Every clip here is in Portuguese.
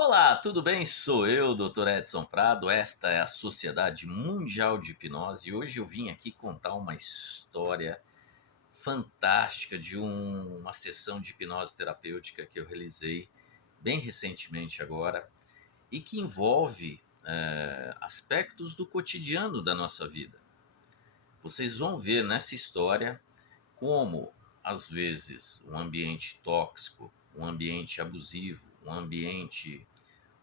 Olá, tudo bem? Sou eu, Dr. Edson Prado. Esta é a Sociedade Mundial de Hipnose e hoje eu vim aqui contar uma história fantástica de uma sessão de hipnose terapêutica que eu realizei bem recentemente agora e que envolve aspectos do cotidiano da nossa vida. Vocês vão ver nessa história como, às vezes, um ambiente tóxico, um ambiente abusivo, um ambiente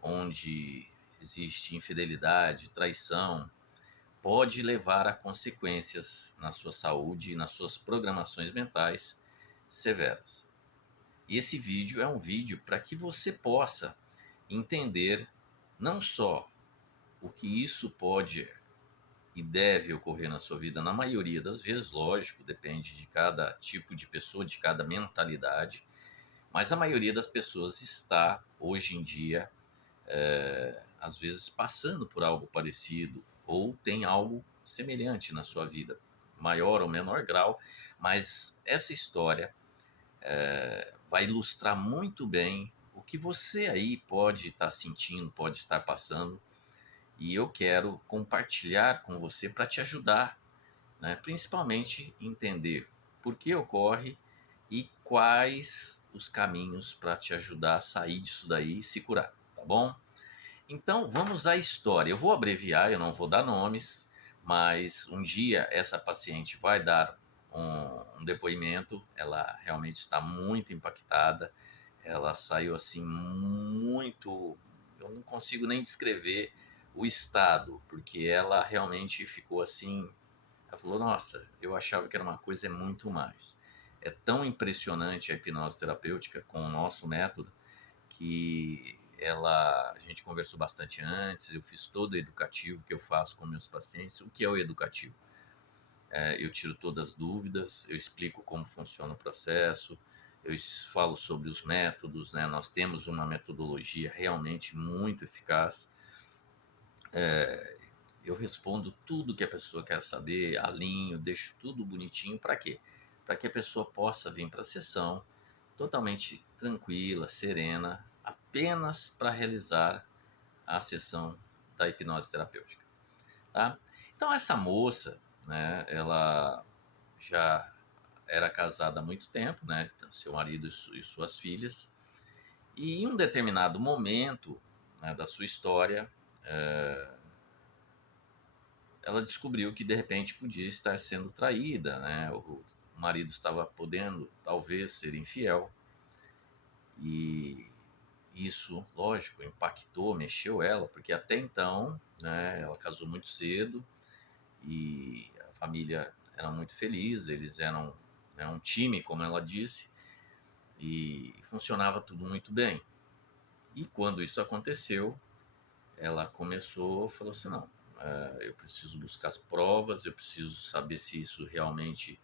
onde existe infidelidade, traição, pode levar a consequências na sua saúde e nas suas programações mentais severas. E esse vídeo é um vídeo para que você possa entender não só o que isso pode e deve ocorrer na sua vida, na maioria das vezes, lógico, depende de cada tipo de pessoa, de cada mentalidade, mas a maioria das pessoas está, hoje em dia, às vezes passando por algo parecido ou tem algo semelhante na sua vida, maior ou menor grau, mas essa história vai ilustrar muito bem o que você aí pode estar sentindo, pode estar passando, e eu quero compartilhar com você para te ajudar, né? Principalmente entender por que ocorre e quais os caminhos para te ajudar a sair disso daí e se curar, tá bom? Então, vamos à história. Eu vou abreviar, eu não vou dar nomes, mas um dia essa paciente vai dar um depoimento. Ela realmente está muito impactada. Ela saiu assim muito. Eu não consigo nem descrever o estado, porque ela realmente ficou assim. Ela falou: Nossa, eu achava que era uma coisa, é muito mais. É tão impressionante a hipnose terapêutica com o nosso método que a gente conversou bastante antes, eu fiz todo o educativo que eu faço com meus pacientes. O que é o educativo? Eu tiro todas as dúvidas, eu explico como funciona o processo, falo sobre os métodos, né? Nós temos uma metodologia realmente muito eficaz. Eu respondo tudo que a pessoa quer saber, alinho, deixo tudo bonitinho. Para quê? Para que a pessoa possa vir para a sessão totalmente tranquila, serena, apenas para realizar a sessão da hipnose terapêutica, tá? Então essa moça, né, ela já era casada há muito tempo, né, então, seu marido e suas filhas, e em um determinado momento, né, da sua história, ela descobriu que de repente podia estar sendo traída, né, o marido estava podendo talvez ser infiel, e isso, lógico, impactou, mexeu ela, porque até então, né, ela casou muito cedo e a família era muito feliz, eles eram, né, um time, como ela disse, e funcionava tudo muito bem. E quando isso aconteceu, ela começou, falou assim, não, eu preciso buscar as provas, eu preciso saber se isso realmente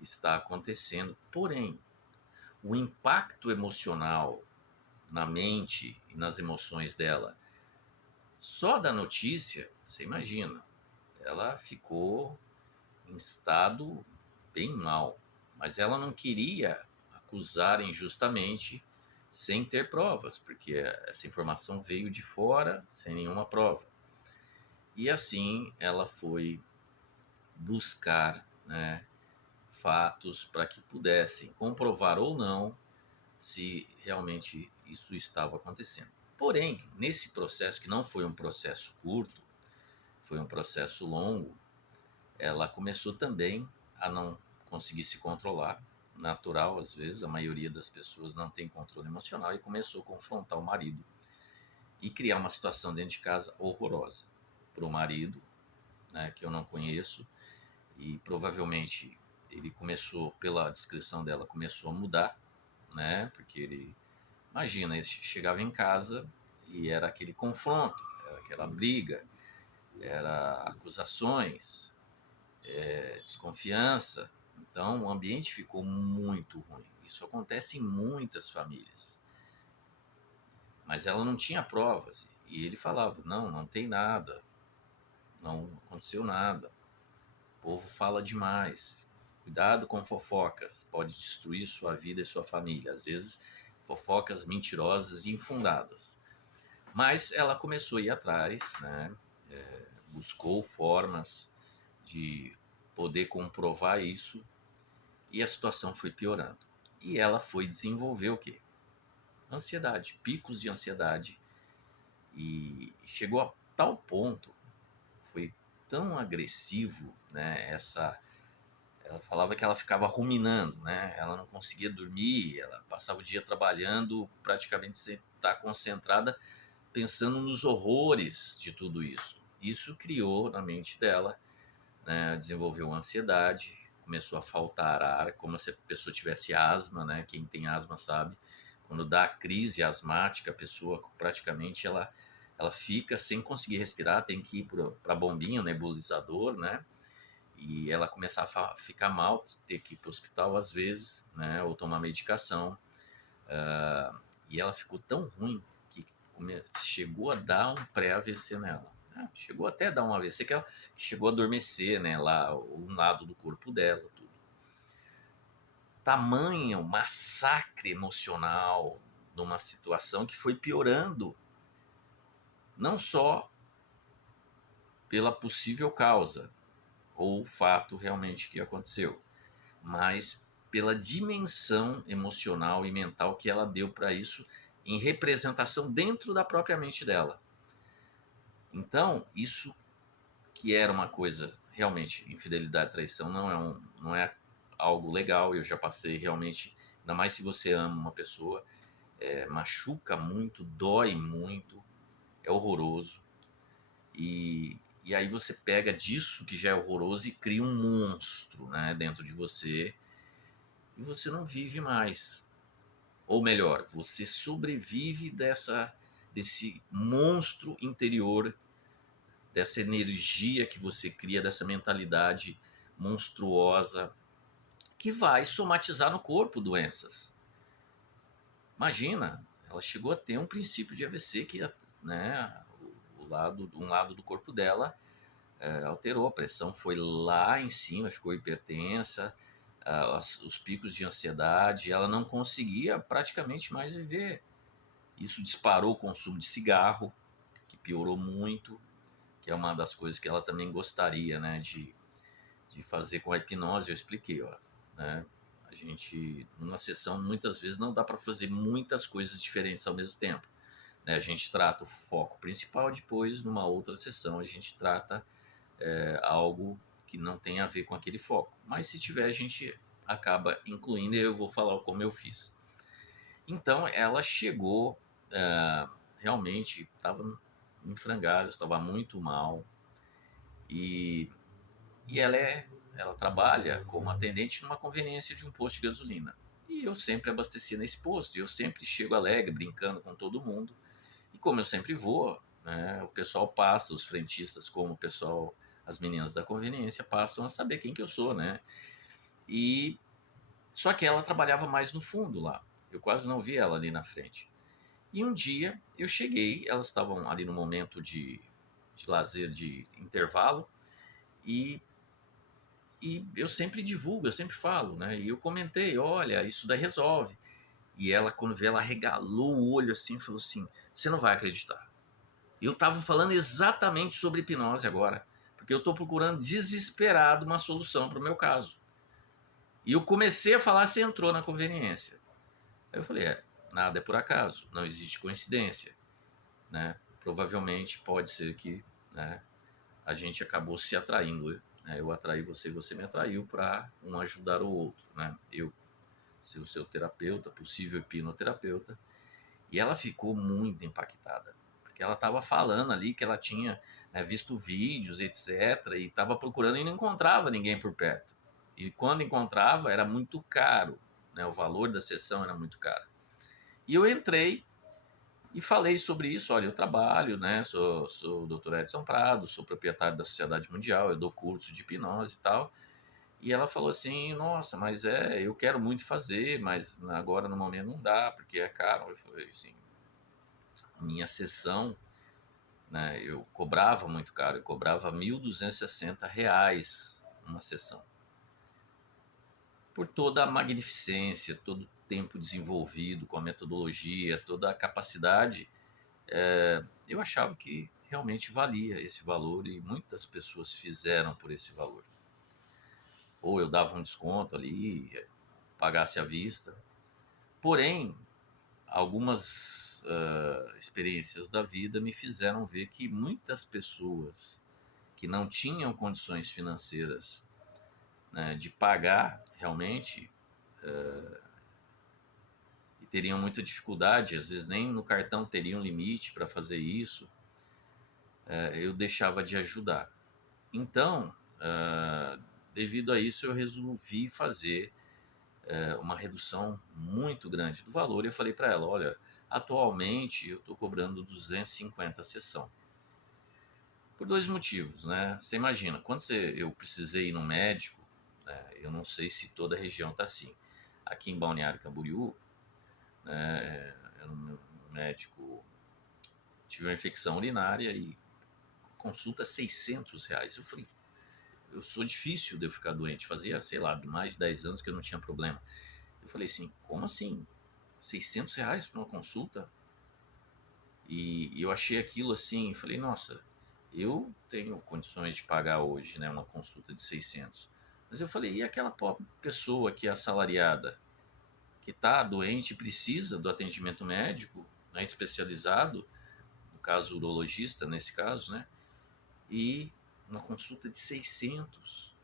está acontecendo. Porém, o impacto emocional na mente e nas emoções dela, só da notícia, você imagina, ela ficou em estado bem mal, mas ela não queria acusar injustamente sem ter provas, porque essa informação veio de fora sem nenhuma prova. E assim ela foi buscar, né, fatos para que pudessem comprovar ou não se realmente isso estava acontecendo. Porém, nesse processo, que não foi um processo curto, foi um processo longo, ela começou também a não conseguir se controlar. Natural, às vezes, a maioria das pessoas não tem controle emocional e começou a confrontar o marido e criar uma situação dentro de casa horrorosa para o marido, né, que eu não conheço, e provavelmente ele começou, pela descrição dela, começou a mudar, né, porque ele, imagina, ele chegava em casa e era aquele confronto, era aquela briga, era acusações, desconfiança. Então o ambiente ficou muito ruim. Isso acontece em muitas famílias. Mas ela não tinha provas. E ele falava: não, não tem nada, não aconteceu nada. O povo fala demais. Cuidado com fofocas, pode destruir sua vida e sua família. Às vezes, fofocas mentirosas e infundadas. Mas ela começou a ir atrás, né? Buscou formas de poder comprovar isso e a situação foi piorando. E ela foi desenvolver o quê? Ansiedade, picos de ansiedade. E chegou a tal ponto, foi tão agressivo, né? Ela falava que ela ficava ruminando, né? Ela não conseguia dormir, ela passava o dia trabalhando, praticamente sem estar concentrada, pensando nos horrores de tudo isso. Isso criou na mente dela, né? Desenvolveu ansiedade, começou a faltar ar, como se a pessoa tivesse asma, né? Quem tem asma sabe. Quando dá a crise asmática, a pessoa praticamente ela fica sem conseguir respirar, tem que ir para a bombinha, o nebulizador, né? E ela começar a ficar mal, ter que ir para o hospital às vezes, né? Ou tomar medicação. E ela ficou tão ruim que chegou a dar um pré-AVC nela. Chegou até a dar um AVC que ela chegou a adormecer, né? Lá, um lado do corpo dela, tudo. Tamanho massacre emocional numa situação que foi piorando, não só pela possível causa ou fato realmente que aconteceu, mas pela dimensão emocional e mental que ela deu para isso em representação dentro da própria mente dela. Então, isso que era uma coisa realmente, infidelidade, traição não é algo legal. Eu já passei realmente, ainda mais se você ama uma pessoa, machuca muito, dói muito, é horroroso. E aí você pega disso que já é horroroso e cria um monstro, né, dentro de você e você não vive mais. Ou melhor, você sobrevive desse monstro interior, dessa energia que você cria, dessa mentalidade monstruosa que vai somatizar no corpo doenças. Imagina, ela chegou a ter um princípio de AVC que, né, um lado do corpo dela alterou, a pressão foi lá em cima, ficou hipertensa, os picos de ansiedade, ela não conseguia praticamente mais viver. Isso disparou o consumo de cigarro, que piorou muito, que é uma das coisas que ela também gostaria, né, de fazer com a hipnose. Eu expliquei, ó, né, a gente, numa sessão, muitas vezes não dá para fazer muitas coisas diferentes ao mesmo tempo, né? A gente trata o foco principal, depois, numa outra sessão, a gente trata algo que não tem a ver com aquele foco. Mas se tiver, a gente acaba incluindo e eu vou falar como eu fiz. Então ela chegou, realmente estava em frangalhos, estava muito mal e, e ela trabalha como atendente numa conveniência de um posto de gasolina. E eu sempre abastecia nesse posto, e eu sempre chego alegre, brincando com todo mundo. E como eu sempre vou, né, o pessoal passa, os frentistas, como o pessoal, as meninas da conveniência, passam a saber quem que eu sou, né? E só que ela trabalhava mais no fundo lá. Eu quase não vi ela ali na frente. E um dia eu cheguei, elas estavam ali no momento de lazer, de intervalo, e, e eu sempre divulgo, eu sempre falo, né? E eu comentei, olha, isso daí resolve. E ela, quando vê, ela regalou o olho assim e falou assim: você não vai acreditar. Eu estava falando exatamente sobre hipnose agora, porque eu estou procurando desesperado uma solução para o meu caso. E eu comecei a falar, você entrou na conveniência. Aí eu falei, nada é por acaso, não existe coincidência, né? Provavelmente pode ser que, né, a gente acabou se atraindo, né? Eu atraí você, você me atraiu para um ajudar o outro, né? Eu ser o seu terapeuta, possível hipnoterapeuta. E ela ficou muito impactada, porque ela estava falando ali que ela tinha, né, visto vídeos, etc., e estava procurando e não encontrava ninguém por perto. E quando encontrava, era muito caro, né, o valor da sessão era muito caro. E eu entrei e falei sobre isso. Olha, eu trabalho, né, sou o Dr. Edson Prado, sou proprietário da Sociedade Mundial, eu dou curso de hipnose e tal. E ela falou assim: nossa, mas eu quero muito fazer, mas agora no momento não dá, porque é caro. Eu falei assim: minha sessão, né, eu cobrava muito caro, eu cobrava R$ 1.260 uma sessão. Por toda a magnificência, todo o tempo desenvolvido com a metodologia, toda a capacidade eu achava que realmente valia esse valor e muitas pessoas fizeram por esse valor. Ou eu dava um desconto ali, pagasse à vista. Porém, algumas experiências da vida me fizeram ver que muitas pessoas que não tinham condições financeiras, né, de pagar realmente e teriam muita dificuldade, às vezes nem no cartão teriam limite para fazer isso, eu deixava de ajudar. Então, devido a isso, eu resolvi fazer uma redução muito grande do valor. E eu falei para ela: olha, atualmente eu estou cobrando 250 a sessão. Por dois motivos, né? Você imagina, eu precisei ir no médico, né, eu não sei se toda a região está assim. Aqui em Balneário Camboriú, né, no médico, tive uma infecção urinária e consulta R$ 600. Eu falei, eu sou difícil de eu ficar doente. Fazia, sei lá, mais de 10 anos que eu não tinha problema. Eu falei assim, como assim? R$ 600 para uma consulta? E eu achei aquilo assim, falei, nossa, eu tenho condições de pagar hoje, né, uma consulta de 600. Mas eu falei, e aquela pobre pessoa que é assalariada, que está doente e precisa do atendimento médico, né, especializado, no caso urologista nesse caso, né, e uma consulta de 600.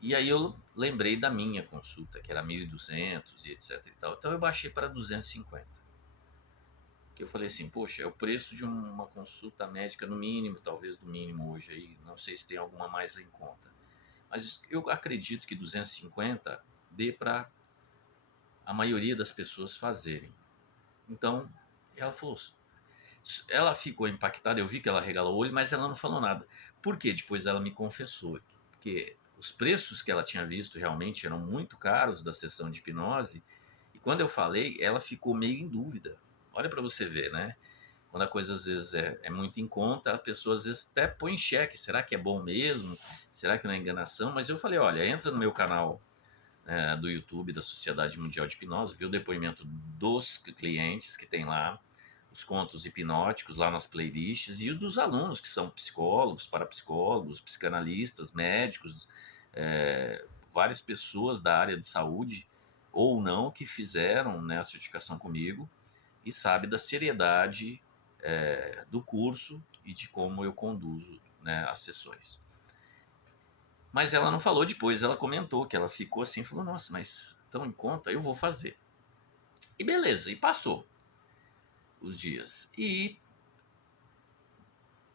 E aí eu lembrei da minha consulta, que era 1.200 e etc e tal. Então eu baixei para 250. Que eu falei assim, poxa, é o preço de uma consulta médica no mínimo, talvez do mínimo hoje aí, não sei se tem alguma mais em conta. Mas eu acredito que 250 dê para a maioria das pessoas fazerem. Então, ela falou, ela ficou impactada, eu vi que ela regalou o olho, mas ela não falou nada. Por quê? Depois ela me confessou, porque os preços que ela tinha visto realmente eram muito caros da sessão de hipnose, e quando eu falei, ela ficou meio em dúvida. Olha para você ver, né? Quando a coisa às vezes é muito em conta, a pessoa às vezes até põe em xeque, será que é bom mesmo? Será que não é enganação? Mas eu falei, olha, entra no meu canal do YouTube da Sociedade Mundial de Hipnose, vê o depoimento dos clientes que tem lá, os contos hipnóticos lá nas playlists e o dos alunos que são psicólogos, parapsicólogos, psicanalistas, médicos, várias pessoas da área de saúde ou não que fizeram, né, a certificação comigo e sabe da seriedade do curso e de como eu conduzo, né, as sessões. Mas ela não falou depois, ela comentou que ela ficou assim, falou, nossa, mas tão em conta, eu vou fazer. E beleza, e passou os dias. E,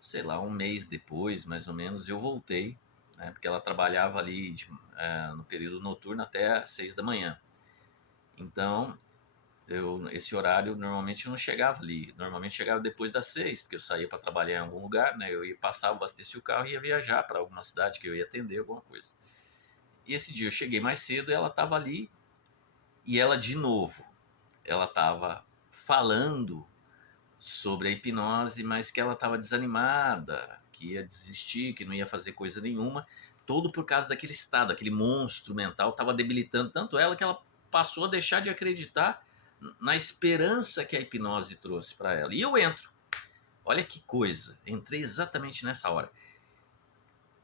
sei lá, um mês depois, mais ou menos, eu voltei, né, porque ela trabalhava ali no período noturno até às 6 da manhã. Então, esse horário normalmente não chegava ali. Normalmente chegava depois das 6, porque eu saía para trabalhar em algum lugar, né? Eu ia passar, abastecer o carro e ia viajar para alguma cidade que eu ia atender, alguma coisa. E esse dia eu cheguei mais cedo e ela estava ali. E ela, de novo, ela estava falando sobre a hipnose, mas que ela estava desanimada, que ia desistir, que não ia fazer coisa nenhuma. Tudo por causa daquele estado, aquele monstro mental estava debilitando tanto ela que ela passou a deixar de acreditar na esperança que a hipnose trouxe para ela. E eu entro. Olha que coisa. Entrei exatamente nessa hora.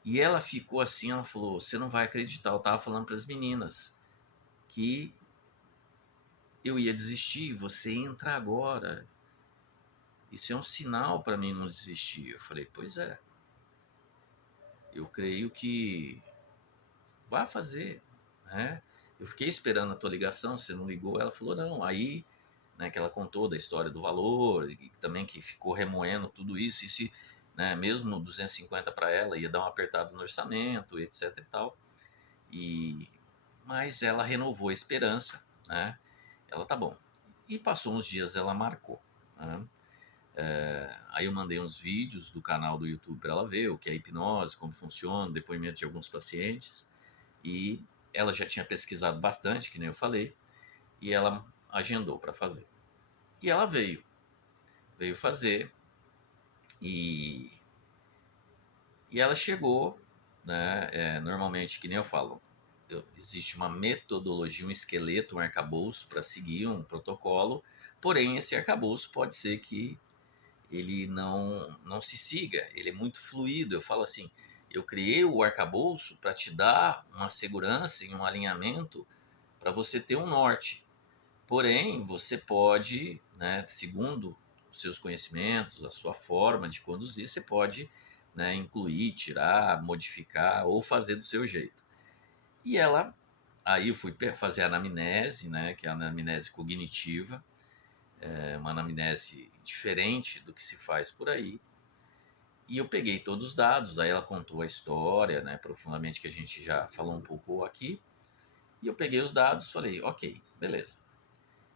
E ela ficou assim, ela falou: "Você não vai acreditar". Eu tava falando para as meninas que eu ia desistir, você entra agora. Isso é um sinal para mim não desistir. Eu falei: "Pois é. Eu creio que vai fazer, né?" Eu fiquei esperando a tua ligação, você não ligou. Ela falou: "Não". Aí, né, que ela contou da história do valor e também que ficou remoendo tudo isso, e se, né, mesmo 250 para ela ia dar uma apertada no orçamento, etc e tal. E mas ela renovou a esperança, né? Ela tá bom. E passou uns dias, ela marcou, né? Aí eu mandei uns vídeos do canal do YouTube para ela ver o que é hipnose, como funciona, depoimento de alguns pacientes. E ela já tinha pesquisado bastante, que nem eu falei, e ela agendou para fazer. E ela veio fazer e, e ela chegou, né? Normalmente, que nem eu falo, existe uma metodologia, um esqueleto, um arcabouço para seguir um protocolo, Porém, esse arcabouço pode ser que ele não se siga, ele é muito fluido. Eu falo assim, eu criei o arcabouço para te dar uma segurança e um alinhamento para você ter um norte. Porém, você pode, né, segundo os seus conhecimentos, a sua forma de conduzir, você pode, né, incluir, tirar, modificar ou fazer do seu jeito. E aí eu fui fazer a anamnese, né, que é a anamnese cognitiva, é uma anamnese diferente do que se faz por aí. E eu peguei todos os dados, aí ela contou a história, né, profundamente, que a gente já falou um pouco aqui. E eu peguei os dados, falei, ok, beleza.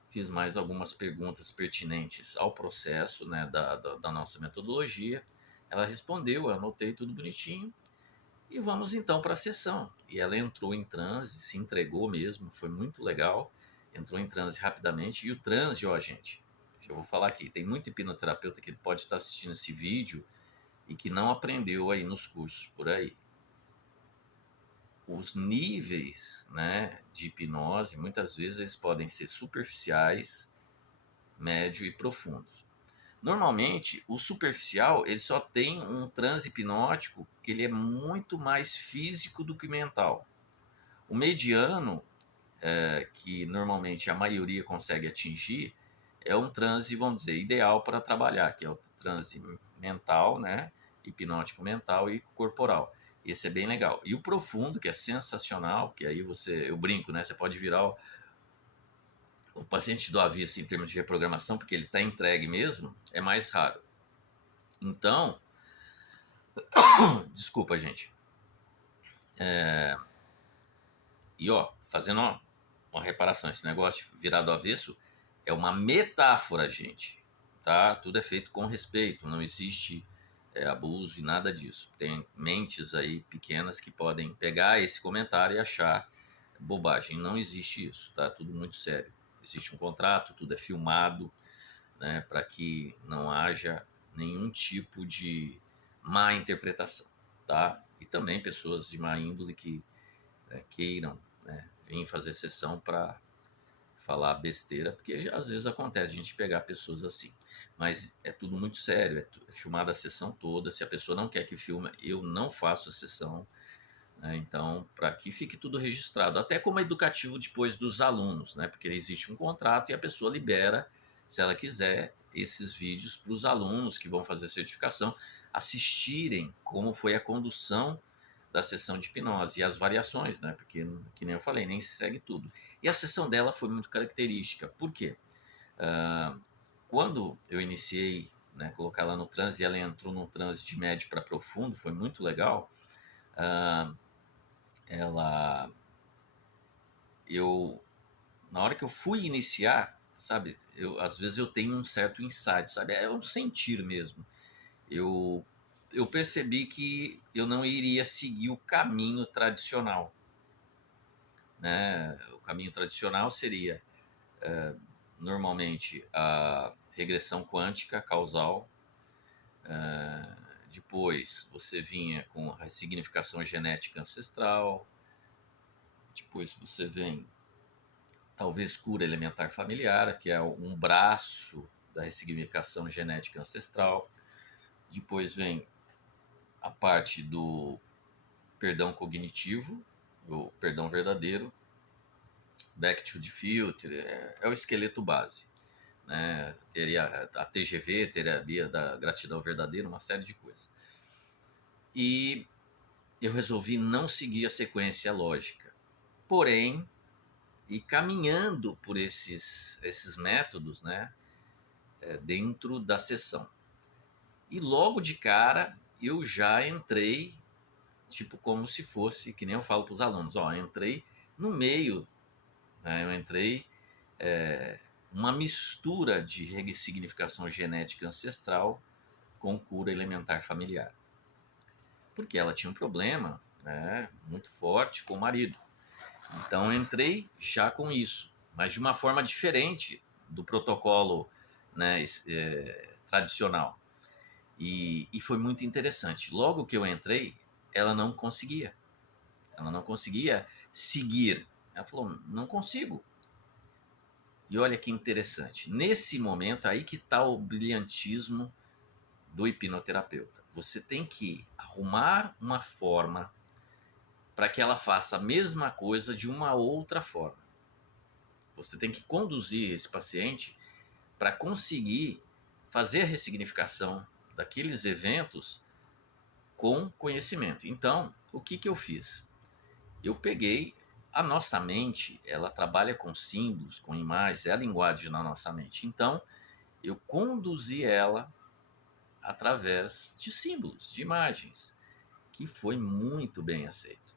Fiz mais algumas perguntas pertinentes ao processo, né, da nossa metodologia. Ela respondeu, eu anotei tudo bonitinho. E vamos então para a sessão. E ela entrou em transe, se entregou mesmo, foi muito legal. Entrou em transe rapidamente. E o transe, ó, gente, já vou falar aqui, tem muito hipnoterapeuta que pode estar assistindo esse vídeo e que não aprendeu aí nos cursos por aí. Os níveis, né, de hipnose, muitas vezes eles podem ser superficiais, médio e profundo. Normalmente, o superficial ele só tem um transe hipnótico que ele é muito mais físico do que mental. O mediano, que normalmente a maioria consegue atingir, é um transe, vamos dizer, ideal para trabalhar, que é o transe mental, né? Hipnótico mental e corporal. Esse é bem legal. E o profundo, que é sensacional, que aí eu brinco, né? Você pode virar o paciente do avesso em termos de reprogramação, porque ele está entregue mesmo, é mais raro. Então, desculpa, gente. E ó, fazendo uma reparação, esse negócio de virar do avesso é uma metáfora, gente. Tá? Tudo é feito com respeito, não existe abuso e nada disso. Tem mentes aí pequenas que podem pegar esse comentário e achar bobagem. Não existe isso, tá? Tudo muito sério. Existe um contrato, tudo é filmado, né, para que não haja nenhum tipo de má interpretação, tá? E também pessoas de má índole que queiram, né, vir fazer sessão para falar besteira, porque às vezes acontece a gente pegar pessoas assim. Mas é tudo muito sério, é filmada a sessão toda. Se a pessoa não quer que filme, eu não faço a sessão. Né? Então, para que fique tudo registrado, até como educativo depois dos alunos, né? Porque existe um contrato e a pessoa libera, se ela quiser, esses vídeos para os alunos que vão fazer certificação assistirem como foi a condução da sessão de hipnose e as variações, né? Porque, que nem eu falei, nem se segue tudo. E a sessão dela foi muito característica. Por quê? Ah, quando eu iniciei, né, colocar ela no transe e ela entrou num transe de médio para profundo, foi muito legal. Ah, ela, eu, na hora que eu fui iniciar, sabe, às vezes eu tenho um certo insight, sabe, é um sentir mesmo. Eu, eu percebi que eu não iria seguir o caminho tradicional, né? O caminho tradicional seria normalmente a regressão quântica causal. Depois você vinha com a significação genética ancestral. Depois você vem, talvez, cura elementar familiar, que é um braço da ressignificação genética ancestral. Depois vem a parte do perdão cognitivo, o perdão verdadeiro. Back to the Future é o esqueleto base. Né? Teria a TGV, terapia da gratidão verdadeira, uma série de coisas. E eu resolvi não seguir a sequência lógica. Porém, e caminhando por esses métodos, né, dentro da sessão. E logo de cara eu já entrei, tipo, como se fosse, que nem eu falo para os alunos, ó, entrei no meio, né, eu entrei uma mistura de ressignificação genética ancestral com cura elementar familiar. Porque ela tinha um problema, né, muito forte com o marido. Então eu entrei já com isso, mas de uma forma diferente do protocolo, né, tradicional. E foi muito interessante. Logo que eu entrei, ela não conseguia. Ela não conseguia seguir. Ela falou: não consigo. E olha que interessante. Nesse momento, aí que está o brilhantismo do hipnoterapeuta. Você tem que arrumar uma forma para que ela faça a mesma coisa de uma outra forma. Você tem que conduzir esse paciente para conseguir fazer a ressignificação daqueles eventos com conhecimento. Então, o que, que eu fiz? Eu peguei a nossa mente, ela trabalha com símbolos, com imagens, é a linguagem na nossa mente. Então, eu conduzi ela através de símbolos, de imagens, que foi muito bem aceito.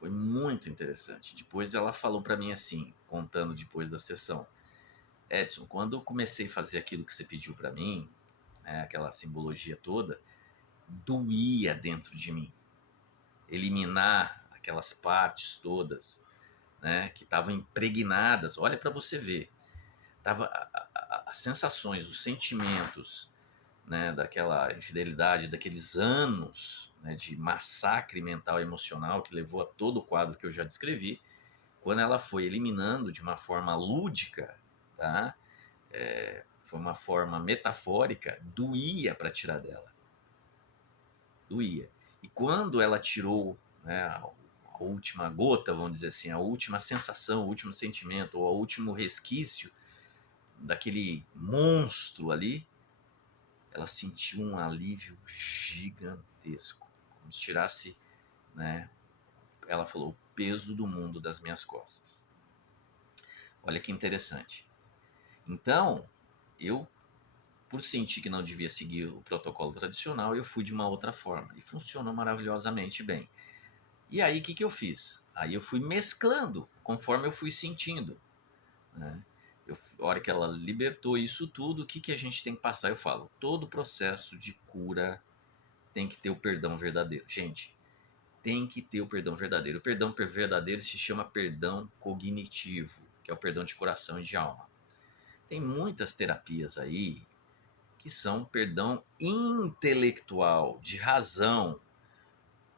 Foi muito interessante. Depois ela falou para mim assim, contando depois da sessão: Edson, quando eu comecei a fazer aquilo que você pediu para mim, né, aquela simbologia toda, doía dentro de mim. Eliminar aquelas partes todas, né, que estavam impregnadas. Olha para você ver, tava as sensações, os sentimentos, né, daquela infidelidade, daqueles anos, né, de massacre mental e emocional que levou a todo o quadro que eu já descrevi. Quando ela foi eliminando de uma forma lúdica, tá? Foi uma forma metafórica, doía para tirar dela. Doía. E quando ela tirou, né, a última gota, vamos dizer assim, a última sensação, o último sentimento, ou o último resquício daquele monstro ali, ela sentiu um alívio gigantesco. Como se tirasse, né, ela falou, o peso do mundo das minhas costas. Olha que interessante. Então, eu, por sentir que não devia seguir o protocolo tradicional, eu fui de uma outra forma. E funcionou maravilhosamente bem. E aí, o que, que eu fiz? Aí eu fui mesclando, conforme eu fui sentindo, né? A hora que ela libertou isso tudo, o que, que a gente tem que passar? Eu falo, todo processo de cura tem que ter o perdão verdadeiro. Gente, tem que ter o perdão verdadeiro. O perdão verdadeiro se chama perdão cognitivo, que é o perdão de coração e de alma. Tem muitas terapias aí que são perdão intelectual, de razão.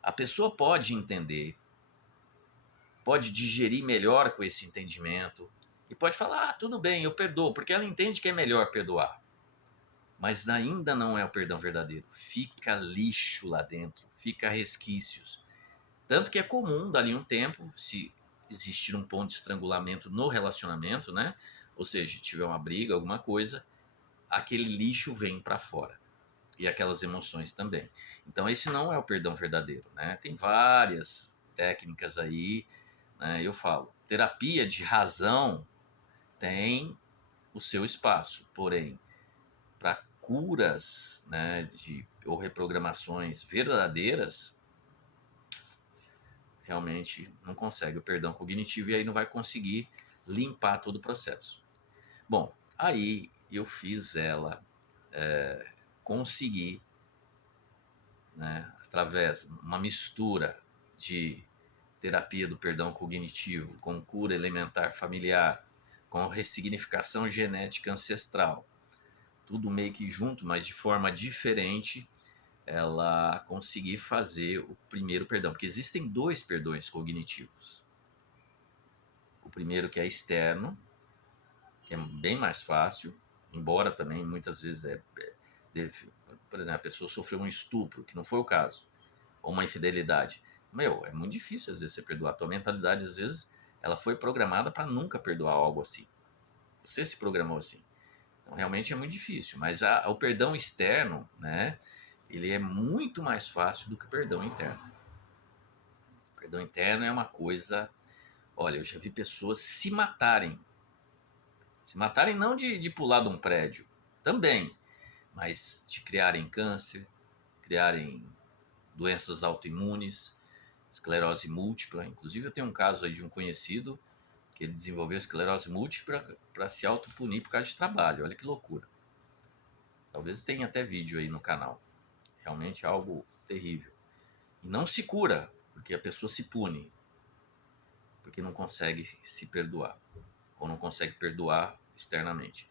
A pessoa pode entender, pode digerir melhor com esse entendimento e pode falar, tudo bem, eu perdoo, porque ela entende que é melhor perdoar. Mas ainda não é o perdão verdadeiro. Fica lixo lá dentro, fica resquícios. Tanto que é comum, dali um tempo, se existir um ponto de estrangulamento no relacionamento, né? Ou seja, tiver uma briga, alguma coisa, aquele lixo vem para fora. E aquelas emoções também. Então esse não é o perdão verdadeiro, né? Tem várias técnicas aí, né? Eu falo, terapia de razão tem o seu espaço, porém, para curas, né, ou reprogramações verdadeiras, realmente não consegue o perdão cognitivo e aí não vai conseguir limpar todo o processo. Bom, aí eu fiz ela conseguir, né, através de uma mistura de terapia do perdão cognitivo com cura elementar familiar, com ressignificação genética ancestral, tudo meio que junto, mas de forma diferente, ela conseguir fazer o primeiro perdão, porque existem dois perdões cognitivos. O primeiro que é externo, que é bem mais fácil, embora também muitas vezes por exemplo, a pessoa sofreu um estupro, que não foi o caso, ou uma infidelidade. Meu, é muito difícil às vezes você perdoar. A tua mentalidade às vezes ela foi programada para nunca perdoar algo assim. Você se programou assim. Então realmente é muito difícil, mas o perdão externo, né, ele é muito mais fácil do que o perdão interno. O perdão interno é uma coisa, olha, eu já vi pessoas se matarem. Se matarem não de pular de um prédio, também, mas de criarem câncer, criarem doenças autoimunes, esclerose múltipla. Inclusive eu tenho um caso aí de um conhecido que ele desenvolveu esclerose múltipla para se autopunir por causa de trabalho. Olha que loucura. Talvez tenha até vídeo aí no canal. Realmente é algo terrível. E não se cura, porque a pessoa se pune, porque não consegue se perdoar, ou não consegue perdoar externamente.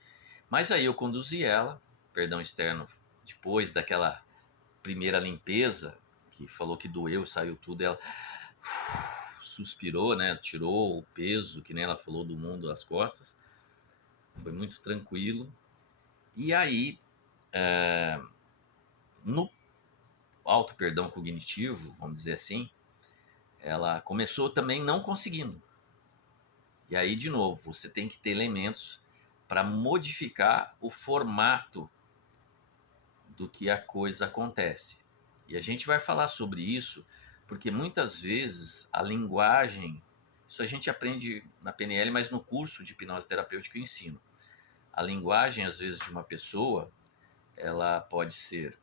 Mas aí eu conduzi ela, perdão externo, depois daquela primeira limpeza, que falou que doeu, saiu tudo, ela suspirou, né? Tirou o peso, que nem ela falou, do mundo das costas. Foi muito tranquilo. E aí, no auto perdão cognitivo, vamos dizer assim, ela começou também não conseguindo. E aí, de novo, você tem que ter elementos para modificar o formato do que a coisa acontece. E a gente vai falar sobre isso porque muitas vezes a linguagem, isso a gente aprende na PNL, mas no curso de hipnose terapêutica eu ensino. A linguagem, às vezes, de uma pessoa, ela pode ser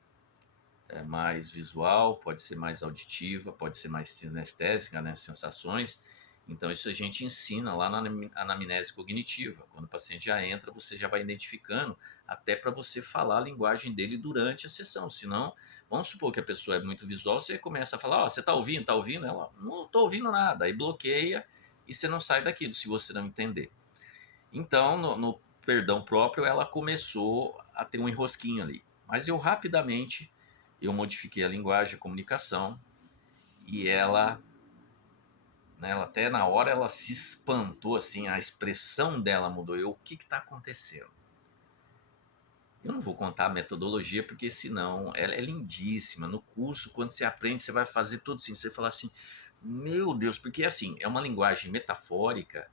mais visual, pode ser mais auditiva, pode ser mais sinestésica, né? Sensações. Então, isso a gente ensina lá na anamnese cognitiva. Quando o paciente já entra, você já vai identificando, até para você falar a linguagem dele durante a sessão. Senão, vamos supor que a pessoa é muito visual, você começa a falar: você está ouvindo? Está ouvindo? Ela: não estou ouvindo nada. Aí bloqueia e você não sai daquilo se você não entender. Então, no perdão próprio, ela começou a ter um enrosquinho ali. Mas eu rapidamente eu modifiquei a linguagem, a comunicação, e ela até na hora ela se espantou, assim, a expressão dela mudou. O que está acontecendo? Eu não vou contar a metodologia, porque senão ela é lindíssima. No curso, quando você aprende, você vai fazer tudo assim. Você vai falar assim, meu Deus, porque assim, é uma linguagem metafórica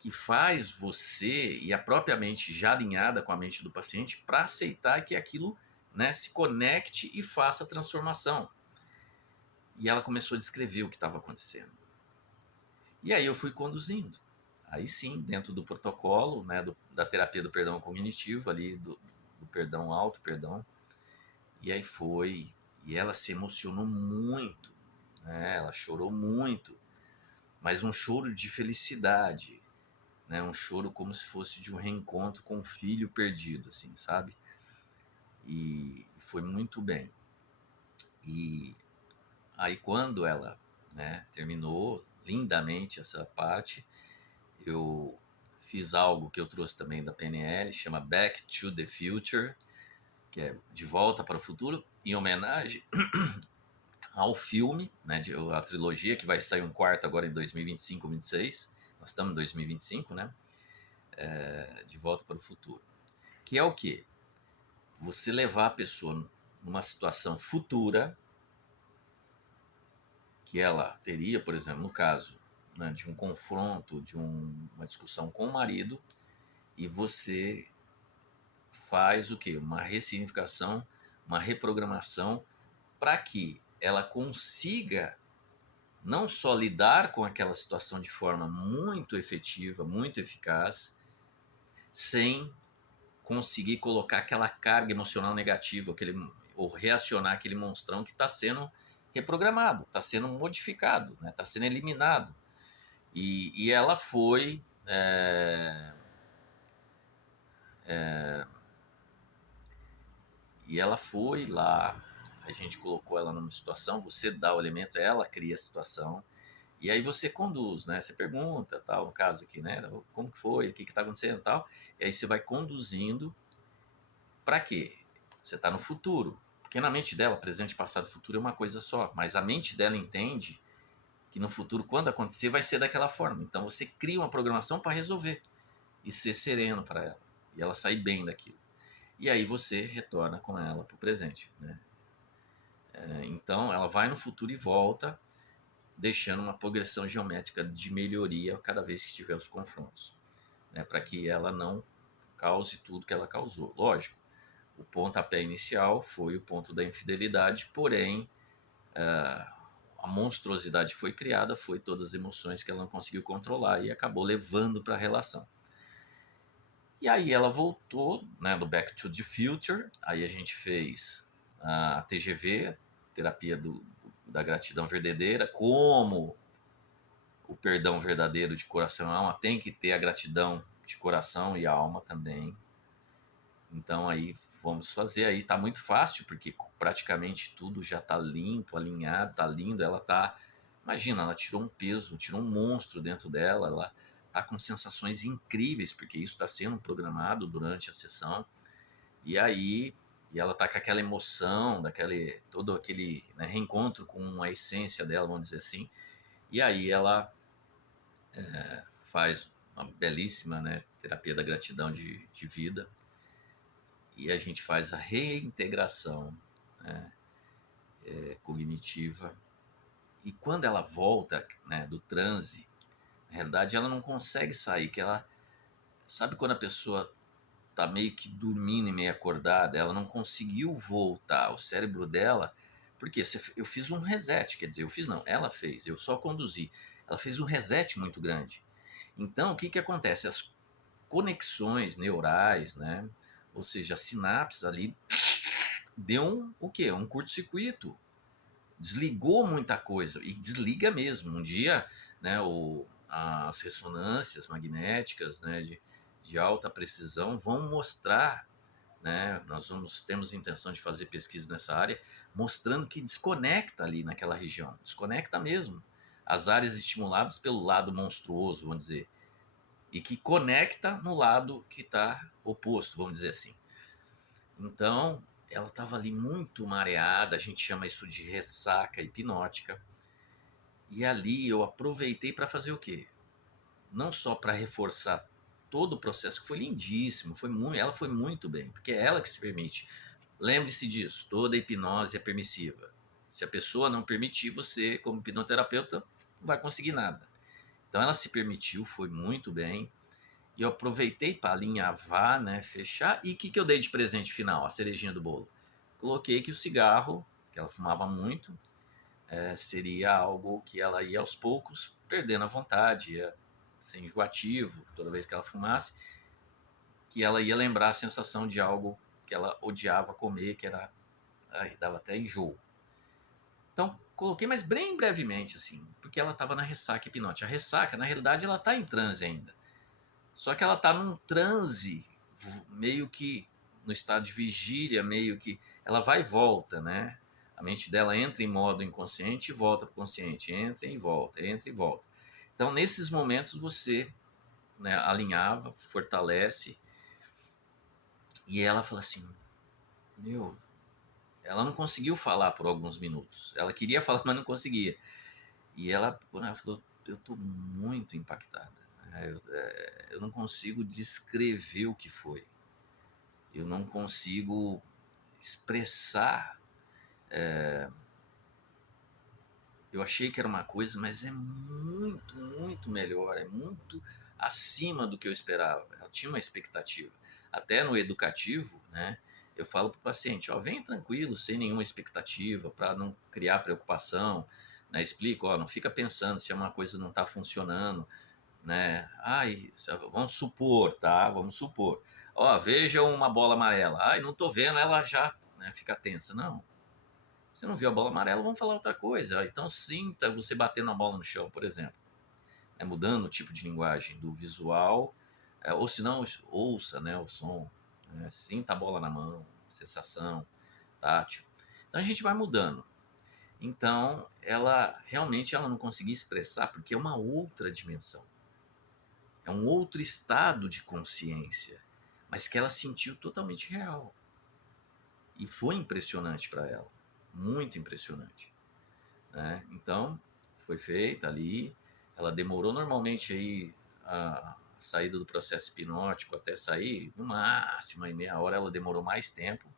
que faz você e a própria mente já alinhada com a mente do paciente para aceitar que aquilo, né, se conecte e faça a transformação. E ela começou a descrever o que estava acontecendo. E aí eu fui conduzindo. Aí sim, dentro do protocolo, né, da terapia do perdão cognitivo, ali do perdão alto, perdão. E aí foi, e ela se emocionou muito, né? Ela chorou muito, mas um choro de felicidade, né? Um choro como se fosse de um reencontro com um filho perdido, assim, sabe? E foi muito bem. E aí quando ela, né, terminou lindamente essa parte, eu fiz algo que eu trouxe também da PNL, chama Back to the Future, que é De Volta para o Futuro, em homenagem ao filme, né, a trilogia, que vai sair um quarto agora em 2025, 26. Nós estamos em 2025, né? De Volta para o Futuro. Que é o quê? Você levar a pessoa numa situação futura que ela teria, por exemplo, no caso, né, de um confronto, de uma discussão com o marido, e você faz o quê? Uma ressignificação, uma reprogramação para que ela consiga não só lidar com aquela situação de forma muito efetiva, muito eficaz, sem conseguir colocar aquela carga emocional negativa, ou reacionar aquele monstrão que está sendo reprogramado, está sendo modificado, está sendo eliminado. E ela foi e ela foi lá, a gente colocou ela numa situação, você dá o elemento, ela cria a situação, e aí você conduz, né? Você pergunta, tal, no caso aqui, né? Como que foi, o que está acontecendo, tal. E aí você vai conduzindo para quê? Você está no futuro. Porque na mente dela, presente, passado, futuro é uma coisa só, mas a mente dela entende que no futuro, quando acontecer, vai ser daquela forma. Então você cria uma programação para resolver e ser sereno para ela, e ela sair bem daquilo. E aí você retorna com ela para o presente, né? Então ela vai no futuro e volta, deixando uma progressão geométrica de melhoria cada vez que tiver os confrontos, né? Para que ela não cause tudo que ela causou. Lógico, o pontapé inicial foi o ponto da infidelidade, porém a monstruosidade que foi criada foi todas as emoções que ela não conseguiu controlar e acabou levando para a relação. E aí ela voltou, né, do Back to the Future, aí a gente fez a TGV, terapia da gratidão verdadeira, como o perdão verdadeiro de coração e alma tem que ter a gratidão de coração e alma também. Então aí vamos fazer, aí tá muito fácil, porque praticamente tudo já tá limpo, alinhado, tá lindo, ela tá, imagina, ela tirou um peso, tirou um monstro dentro dela, ela tá com sensações incríveis, porque isso está sendo programado durante a sessão, e aí e ela tá com aquela emoção, todo aquele, né, reencontro com a essência dela, vamos dizer assim, E aí ela faz uma belíssima, né, terapia da gratidão de vida, e a gente faz a reintegração, né, cognitiva. E quando ela volta, né, do transe, na realidade ela não consegue sair, que ela sabe quando a pessoa tá meio que dormindo e meio acordada, ela não conseguiu voltar, o cérebro dela, porque eu fiz um reset, quer dizer, eu fiz não, ela fez, eu só conduzi. Ela fez um reset muito grande. Então, o que que acontece? As conexões neurais, né? Ou seja, as sinapses ali deu o quê? Um curto-circuito. Desligou muita coisa e desliga mesmo. Um dia, né, as ressonâncias magnéticas, né, de alta precisão vão mostrar, né, temos intenção de fazer pesquisa nessa área, mostrando que desconecta ali naquela região, desconecta mesmo as áreas estimuladas pelo lado monstruoso, vamos dizer, e que conecta no lado que está oposto, vamos dizer assim. Então, ela estava ali muito mareada, a gente chama isso de ressaca hipnótica. E ali eu aproveitei para fazer o quê? Não só para reforçar todo o processo, que foi lindíssimo, ela foi muito bem, porque é ela que se permite. Lembre-se disso, toda hipnose é permissiva. Se a pessoa não permitir, você, como hipnoterapeuta, não vai conseguir nada. Então ela se permitiu, foi muito bem. E eu aproveitei para alinhavar, né, fechar. E o que eu dei de presente final? A cerejinha do bolo. Coloquei que o cigarro, que ela fumava muito, seria algo que ela ia aos poucos perdendo a vontade, ia ser enjoativo toda vez que ela fumasse, que ela ia lembrar a sensação de algo que ela odiava comer, que era, dava até enjoo. Então, coloquei, mas bem brevemente, assim, porque ela estava na ressaca hipnótica. A ressaca, na realidade, ela está em transe ainda. Só que ela está num transe meio que no estado de vigília, meio que ela vai e volta, né? A mente dela entra em modo inconsciente e volta para o consciente, entra e volta, entra e volta. Então, nesses momentos, você, né, alinhava, fortalece, e ela fala assim: meu, ela não conseguiu falar por alguns minutos. Ela queria falar, mas não conseguia. E quando ela falou: eu estou muito impactada. Eu não consigo descrever o que foi. Eu não consigo expressar. Eu achei que era uma coisa, mas é muito, muito melhor, é muito acima do que eu esperava. Ela tinha uma expectativa. Até no educativo, né? Eu falo para o paciente: ó, vem tranquilo, sem nenhuma expectativa, para não criar preocupação. Né? Explico: ó, não fica pensando se uma coisa não está funcionando, né? Ai, vamos supor, tá? Vamos supor. Ó, veja uma bola amarela. Ai, não tô vendo, ela já, né, fica tensa. Não, você não viu a bola amarela, vamos falar outra coisa. Então sinta você batendo a bola no chão, por exemplo. Mudando o tipo de linguagem do visual, ou se não, ouça, né, o som. Né? Sinta a bola na mão, sensação, tátil. Então a gente vai mudando. Então ela realmente ela não conseguia expressar porque é uma outra dimensão. É um outro estado de consciência, mas que ela sentiu totalmente real. E foi impressionante para ela, muito impressionante. Né? Então, foi feita ali, ela demorou normalmente aí a saída do processo hipnótico até sair, no máximo em meia hora, ela demorou mais tempo,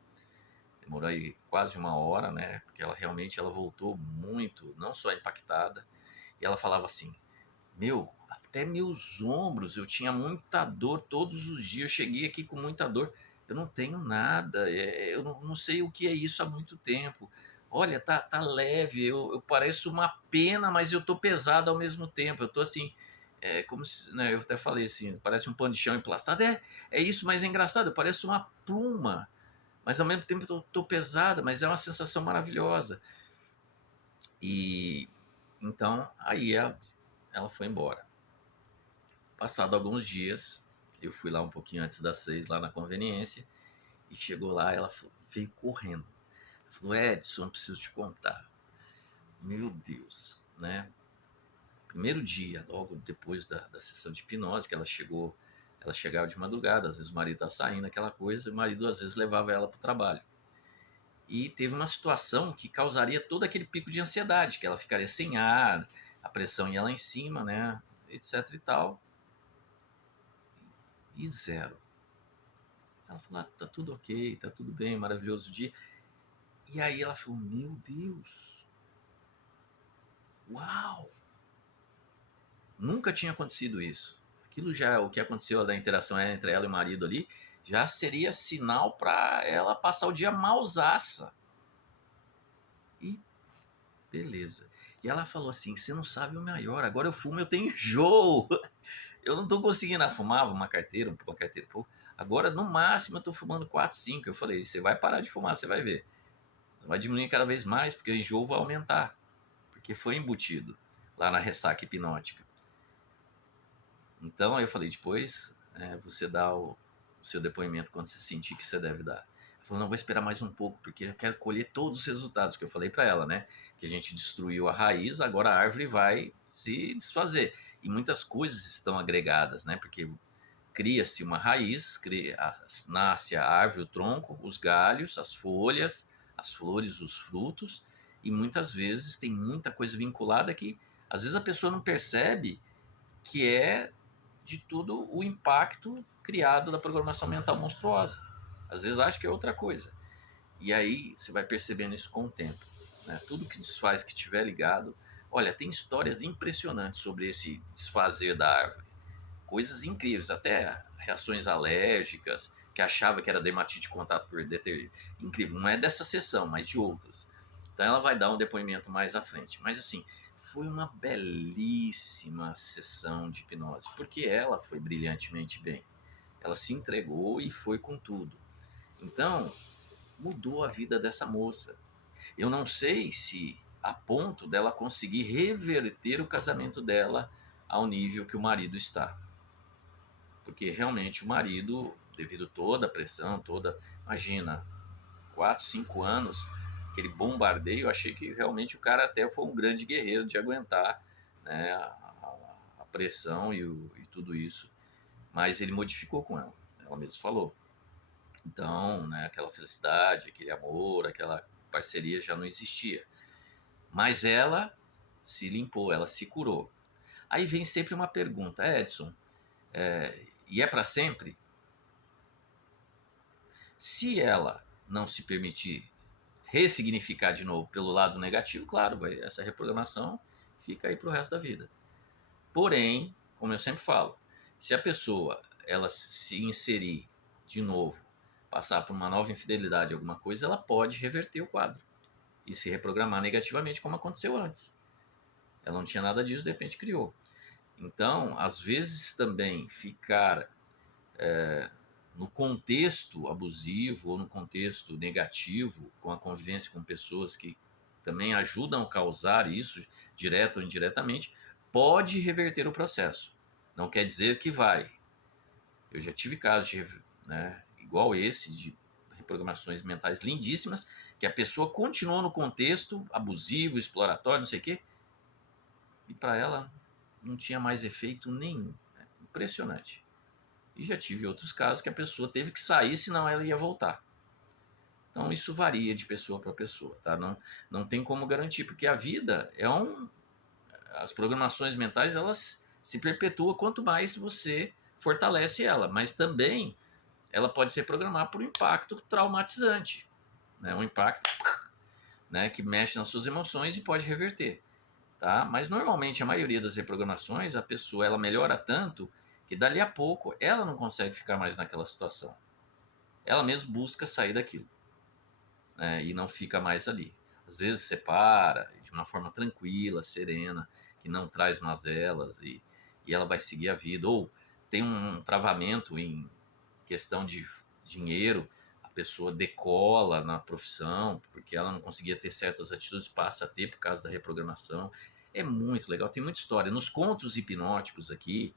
demorou aí quase uma hora, né? Porque ela realmente ela voltou muito, não só impactada, e ela falava assim: meu, até meus ombros, eu tinha muita dor todos os dias. Eu cheguei aqui com muita dor. Eu não tenho nada, eu não sei o que é isso há muito tempo. Olha, tá leve, eu pareço uma pena, mas eu tô pesado ao mesmo tempo. Eu tô assim, como se, né, eu até falei assim, parece um pano de chão emplastado. É isso, mas é engraçado, eu pareço uma pluma, mas ao mesmo tempo eu tô pesada, mas é uma sensação maravilhosa. E então, aí ela foi embora. Passado alguns dias, eu fui lá um pouquinho antes das 6, lá na conveniência, e chegou lá, ela veio correndo. Ela falou: Edson, eu preciso te contar. Meu Deus, né? Primeiro dia, logo depois da sessão de hipnose, que ela chegava de madrugada, às vezes o marido estava saindo, aquela coisa, e o marido às vezes levava ela para o trabalho. E teve uma situação que causaria todo aquele pico de ansiedade, que ela ficaria sem ar, a pressão ia lá em cima, né, etc e tal, e zero. Ela falou, tá tudo ok, tá tudo bem, maravilhoso dia. E aí ela falou, meu Deus, uau, nunca tinha acontecido isso. Aquilo já, o que aconteceu da interação entre ela e o marido ali, já seria sinal para ela passar o dia mausaça. E beleza. E ela falou assim, você não sabe o maior, agora eu fumo, eu tenho enjoo. Eu não tô conseguindo fumar uma carteira, pô. Agora, no máximo, eu tô fumando 4, 5. Eu falei, você vai parar de fumar, você vai ver. Você vai diminuir cada vez mais, porque o enjoo vai aumentar. Porque foi embutido lá na ressaca hipnótica. Então, aí eu falei, depois você dá o seu depoimento quando você sentir que você deve dar. Ela falou, não, vou esperar mais um pouco, porque eu quero colher todos os resultados, que eu falei para ela, né? Que a gente destruiu a raiz, agora a árvore vai se desfazer. E muitas coisas estão agregadas, né? Porque cria-se uma raiz, nasce a árvore, o tronco, os galhos, as folhas, as flores, os frutos, e muitas vezes tem muita coisa vinculada que às vezes a pessoa não percebe que é de tudo o impacto criado da programação mental monstruosa. Às vezes acha que é outra coisa. E aí você vai percebendo isso com o tempo. Né? Tudo que desfaz que estiver ligado. Olha, tem histórias impressionantes sobre esse desfazer da árvore. Coisas incríveis, até reações alérgicas, que achava que era dermatite de contato por detergente. Incrível, não é dessa sessão, mas de outras. Então ela vai dar um depoimento mais à frente. Mas assim, foi uma belíssima sessão de hipnose, porque ela foi brilhantemente bem. Ela se entregou e foi com tudo. Então, mudou a vida dessa moça. Eu não sei se a ponto dela conseguir reverter o casamento dela ao nível que o marido está. Porque realmente o marido, devido toda a pressão, imagina, 4, 5 anos, aquele bombardeio, eu achei que realmente o cara até foi um grande guerreiro de aguentar, né, a pressão e tudo isso. Mas ele modificou com ela mesma falou. Então, né, aquela felicidade, aquele amor, aquela parceria já não existia. Mas ela se limpou, ela se curou. Aí vem sempre uma pergunta, Edson, e é para sempre? Se ela não se permitir ressignificar de novo pelo lado negativo, claro, essa reprogramação fica aí para o resto da vida. Porém, como eu sempre falo, se a pessoa ela se inserir de novo, passar por uma nova infidelidade, alguma coisa, ela pode reverter o quadro e se reprogramar negativamente, como aconteceu antes. Ela não tinha nada disso, de repente criou. Então, às vezes também ficar no contexto abusivo ou no contexto negativo, com a convivência com pessoas que também ajudam a causar isso, direto ou indiretamente, pode reverter o processo. Não quer dizer que vai. Eu já tive casos igual esse, de reprogramações mentais lindíssimas, que a pessoa continuou no contexto abusivo, exploratório, não sei o quê, e para ela não tinha mais efeito nenhum. Impressionante. E já tive outros casos que a pessoa teve que sair, senão ela ia voltar. Então isso varia de pessoa para pessoa, tá? Não tem como garantir, porque a vida as programações mentais, elas se perpetuam quanto mais você fortalece ela, mas também ela pode ser programada por um impacto traumatizante, né? Um impacto, né, que mexe nas suas emoções e pode reverter, tá? Mas normalmente a maioria das reprogramações, a pessoa ela melhora tanto que dali a pouco ela não consegue ficar mais naquela situação. Ela mesmo busca sair daquilo, né, e não fica mais ali. Às vezes separa de uma forma tranquila, serena, que não traz mazelas e ela vai seguir a vida. Ou tem um travamento em questão de dinheiro, a pessoa decola na profissão porque ela não conseguia ter certas atitudes, passa a ter por causa da reprogramação. É muito legal, tem muita história. Nos contos hipnóticos aqui,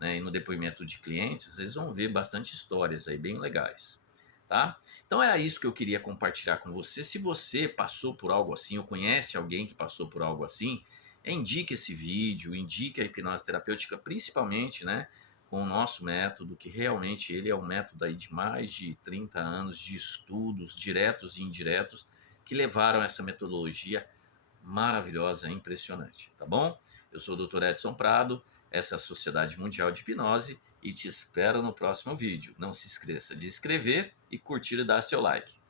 né, e no depoimento de clientes, vocês vão ver bastante histórias aí bem legais. Tá? Então era isso que eu queria compartilhar com você. Se você passou por algo assim ou conhece alguém que passou por algo assim, indique esse vídeo, indique a hipnose terapêutica, principalmente, né, com o nosso método, que realmente ele é um método aí de mais de 30 anos de estudos diretos e indiretos que levaram essa metodologia maravilhosa, impressionante, tá bom? Eu sou o Dr. Edson Prado, essa é a Sociedade Mundial de Hipnose e te espero no próximo vídeo. Não se esqueça de inscrever e curtir e dar seu like.